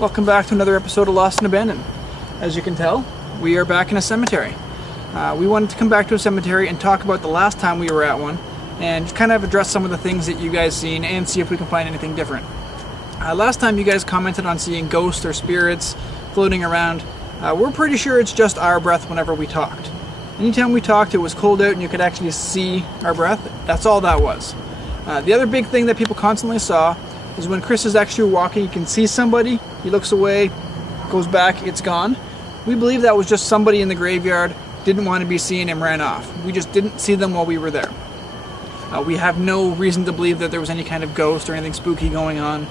Welcome back to another episode of Lost and Abandoned. As you can tell, we are back in a cemetery. We wanted to come back to a cemetery and talk about the last time we were at one and just kind of address some of the things that you guys seen and see if we can find anything different. Last time you guys commented on seeing ghosts or spirits floating around. We're pretty sure it's just our breath whenever we talked. Anytime we talked, it was cold out and you could actually see our breath. That's all that was. The other big thing that people constantly saw is when Chris is actually walking, you can see somebody, he looks away, goes back, it's gone. We believe that was just somebody in the graveyard, didn't want to be seen and ran off. We just didn't see them while we were there. We have no reason to believe that there was any kind of ghost or anything spooky going on.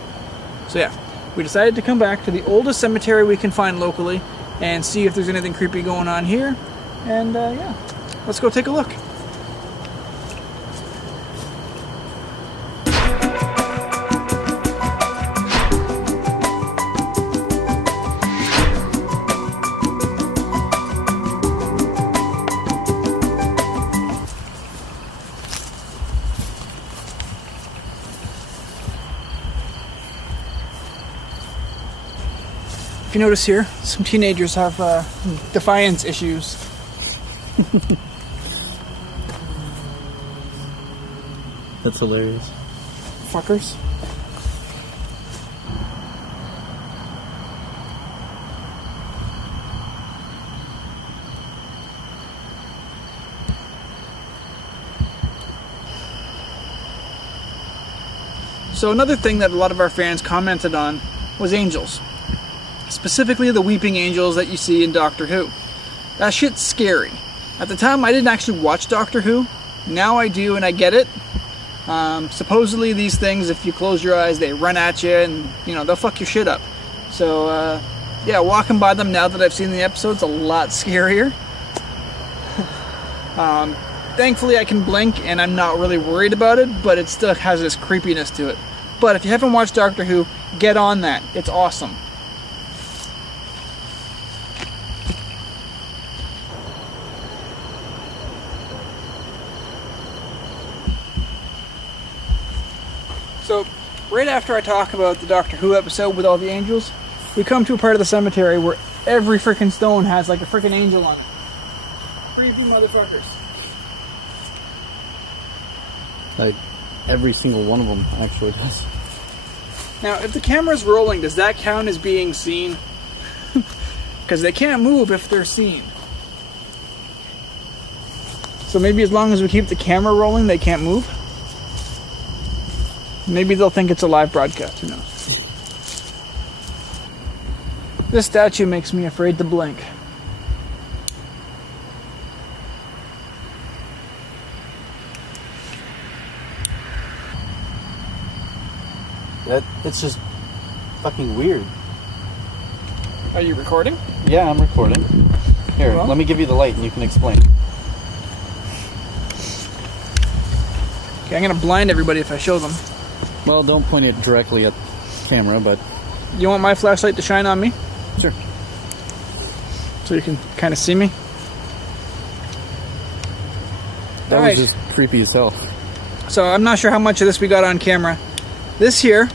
So yeah, we decided to come back to the oldest cemetery we can find locally and see if there's anything creepy going on here. And yeah, let's go take a look. If you notice here, some teenagers have defiance issues. That's hilarious. Fuckers. So another thing that a lot of our fans commented on was angels. Specifically the weeping angels that you see in Doctor Who. That shit's scary. At the time I didn't actually watch Doctor Who. Now I do and I get it. Supposedly these things, if you close your eyes, they run at you and, you know, they'll fuck your shit up. So, yeah, walking by them now that I've seen the episode's a lot scarier. Thankfully I can blink and I'm not really worried about it, but it still has this creepiness to it. But if you haven't watched Doctor Who, get on that. It's awesome. So, right after I talk about the Doctor Who episode with all the angels, we come to a part of the cemetery where every freaking stone has like a freaking angel on it. Creepy motherfuckers. Like, every single one of them actually does. Now, if the camera's rolling, does that count as being seen? Because they can't move if they're seen. So maybe as long as we keep the camera rolling, they can't move? Maybe they'll think it's a live broadcast, who knows. This statue makes me afraid to blink. It's just fucking weird. Are you recording? Yeah, I'm recording. Here, Well, let me give you the light and you can explain. Okay, I'm gonna blind everybody if I show them. Well, don't point it directly at the camera, but... You want my flashlight to shine on me? Sure. So you can kind of see me? That Alright. was just creepy as hell. So I'm not sure how much of this we got on camera. This here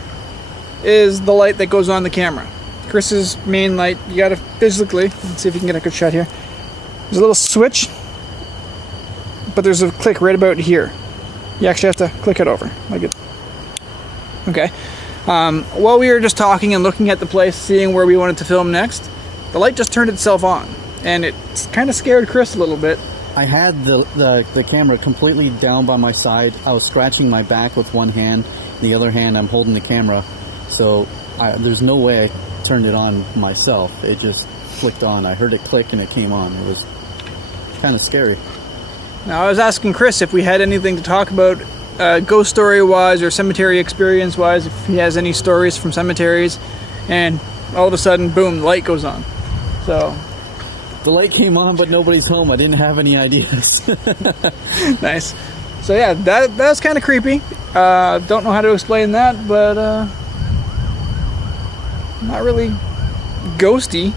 is the light that goes on the camera. Chris's main light. You gotta physically, let's see if you can get a good shot here. There's a little switch, but there's a click right about here. You actually have to click it over, like it. Okay. While we were just talking and looking at the place, seeing where we wanted to film next, the light just turned itself on, and it kind of scared Chris a little bit. I had the camera completely down by my side. I was scratching my back with one hand. The other hand, I'm holding the camera. So there's no way I turned it on myself. It just flicked on. I heard it click and it came on. It was kind of scary. Now, I was asking Chris if we had anything to talk about ghost story-wise or cemetery experience-wise, if he has any stories from cemeteries, and all of a sudden, boom, the light goes on. So... The light came on, but nobody's home. I didn't have any ideas. Nice. So yeah, that was kind of creepy. Don't know how to explain that, but not really ghosty.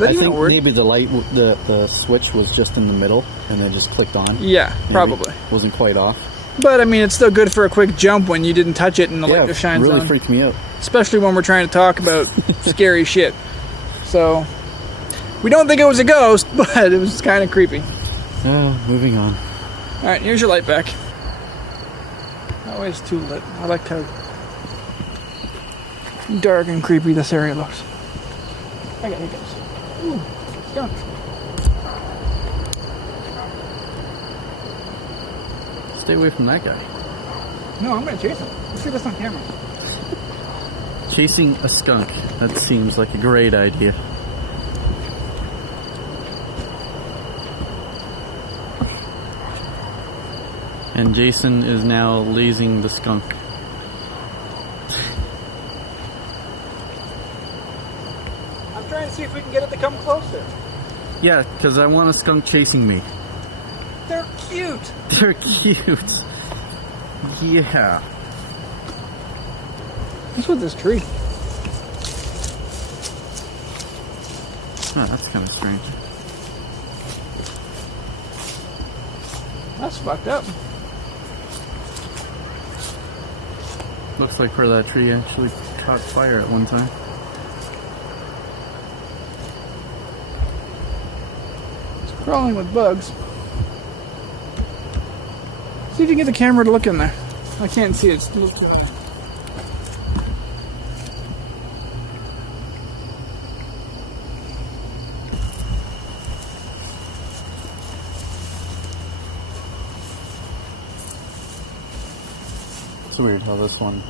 I think maybe the light, the switch was just in the middle, and then just clicked on. Yeah, Maybe. probably. Wasn't quite off. But I mean, it's still good for a quick jump when you didn't touch it and the light just shines really on. freaked me out. Especially when we're trying to talk about scary shit. So, we don't think it was a ghost, but it was kind of creepy. Oh, moving on. Alright, here's your light back. Always too lit. I like how dark and creepy this area looks. I got hiccups. Ooh, skunk. Stay away from that guy. No, I'm gonna chase him. Let's see this on camera. Chasing a skunk. That seems like a great idea. And Jason is now lazing the skunk. I'm trying to see if we can get it to come closer. Yeah, because I want a skunk chasing me. They're cute. They're cute. Yeah. What's with this tree? Oh, that's kind of strange. That's fucked up. Looks like part of that tree actually caught fire at one time. It's crawling with bugs. See if you can get the camera to look in there. I can't see it. It's a little too high. It's weird how this one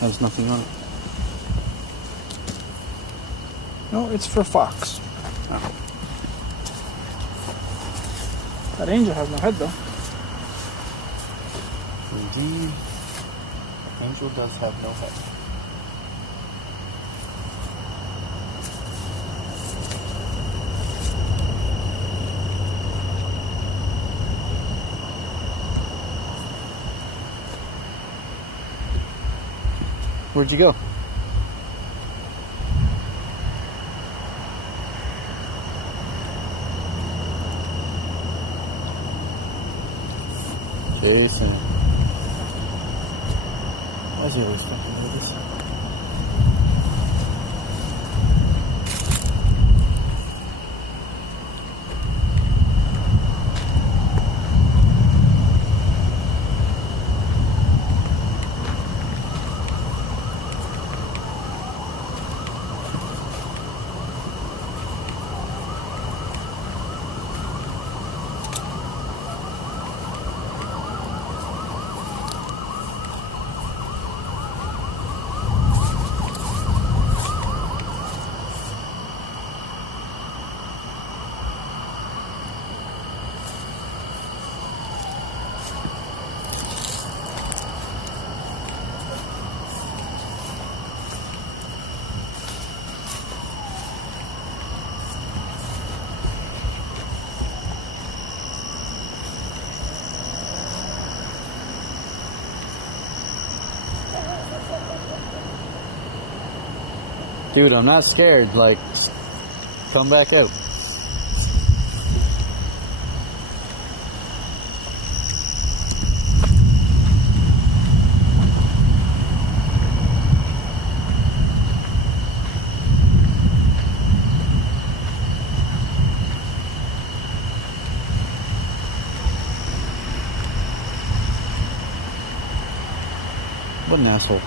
has nothing on it. No, it's for fox. Oh. That angel has no head though. Indeed. Angel does have no head. Where'd you go? Jason. Why is he always fucking with this? Dude, I'm not scared. Like, come back out. What an asshole.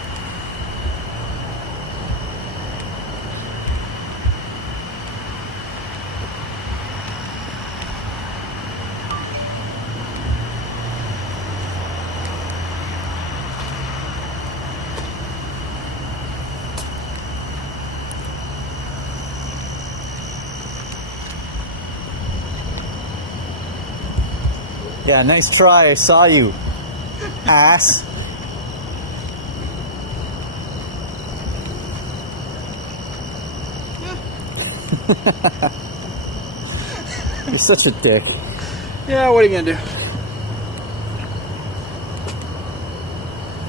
Yeah, nice try. I saw you, ass. You're such a dick. Yeah, what are you gonna do?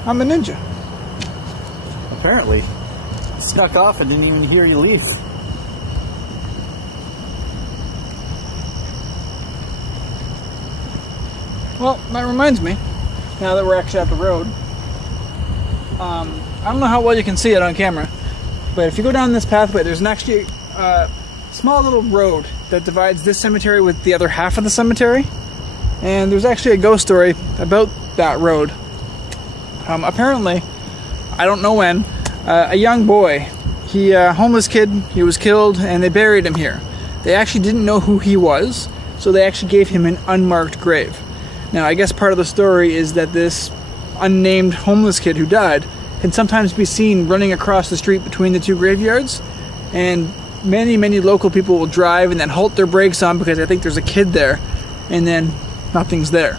I'm a ninja. Apparently. Snuck off and didn't even hear you leave. Well, that reminds me, now that we're actually at the road, I don't know how well you can see it on camera, but if you go down this pathway, there's actually a small little road that divides this cemetery with the other half of the cemetery, and there's actually a ghost story about that road. Apparently, I don't know when, a young boy, homeless kid, he was killed and they buried him here. They actually didn't know who he was, so they actually gave him an unmarked grave. Now, I guess part of the story is that this unnamed homeless kid who died can sometimes be seen running across the street between the two graveyards, and many local people will drive and then halt their brakes on because I think there's a kid there, and then nothing's there.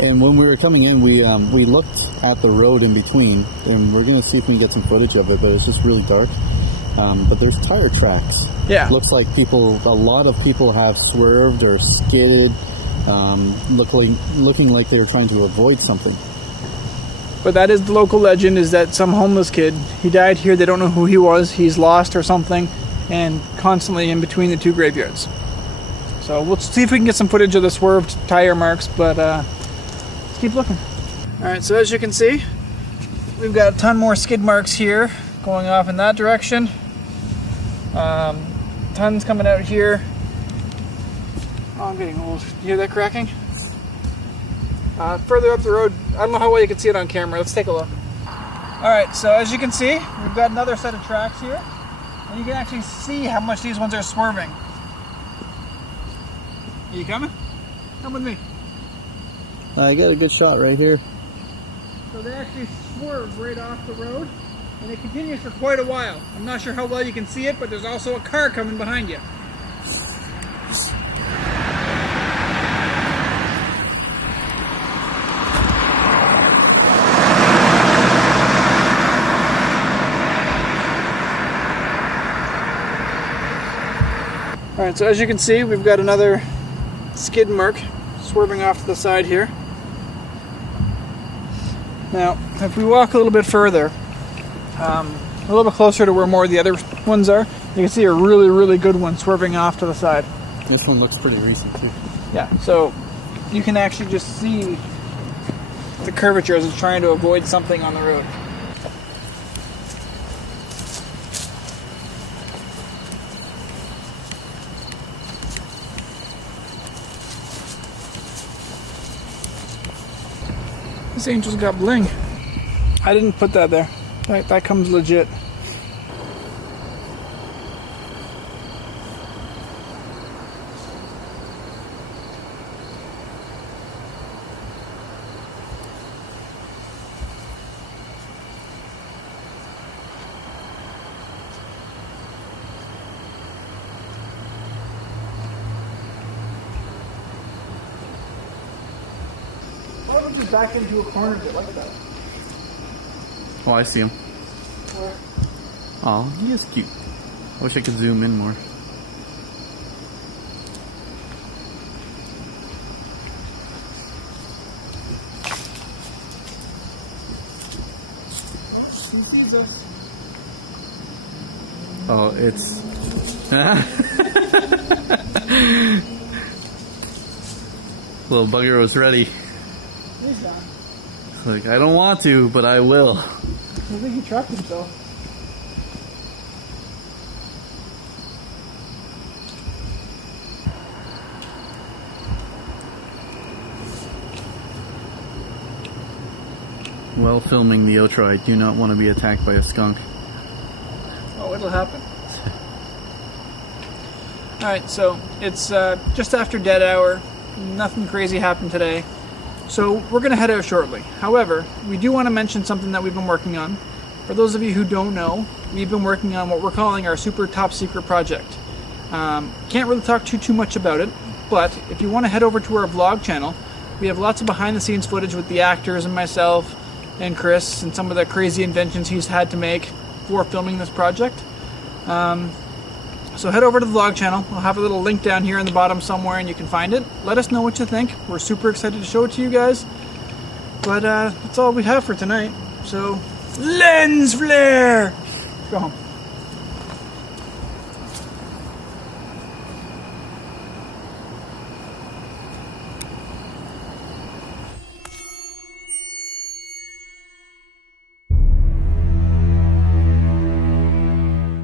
And when we were coming in, we looked at the road in between, and we're going to see if we can get some footage of it, but it's just really dark. But there's tire tracks. Yeah. Looks like a lot of people have swerved or skidded, looking like they were trying to avoid something. But that is the local legend, is that some homeless kid, he died here, they don't know who he was, he's lost or something, and constantly in between the two graveyards. So we'll see if we can get some footage of the swerved tire marks, but let's keep looking. Alright, so as you can see, we've got a ton more skid marks here, going off in that direction. Tons coming out here. Oh, I'm getting old. You hear that cracking? Further up the road, I don't know how well you can see it on camera. Let's take a look. Alright, so as you can see, we've got another set of tracks here. And you can actually see how much these ones are swerving. Are you coming? Come with me. I got a good shot right here. So they actually swerve right off the road, and it continues for quite a while. I'm not sure how well you can see it, but there's also a car coming behind you. Alright, so as you can see, we've got another skid mark swerving off to the side here. Now, if we walk a little bit further, a little bit closer to where more of the other ones are, you can see a really good one swerving off to the side. This one looks pretty recent too. Yeah, so you can actually just see the curvature as it's trying to avoid something on the road. This angel's got bling. I didn't put that there. That comes legit. Why don't you back into a corner of it like that? Oh, I see him. Where? Oh, he is cute. I wish I could zoom in more. Oh, it's... Little bugger was ready. He's gone. Like, I don't want to, but I will. I think he trapped himself. While filming the outro, I do not want to be attacked by a skunk. Oh, it'll happen. Alright, so it's just after dead hour. Nothing crazy happened today. So we're going to head out shortly. However, we do want to mention something that we've been working on. For those of you who don't know, we've been working on what we're calling our super top secret project. Can't really talk too much about it, but if you want to head over to our vlog channel, we have lots of behind the scenes footage with the actors and myself and Chris and some of the crazy inventions he's had to make for filming this project. So head over to the vlog channel. I'll have a little link down here in the bottom somewhere and you can find it. Let us know what you think. We're super excited to show it to you guys. But that's all we have for tonight. So, lens flare! Go home.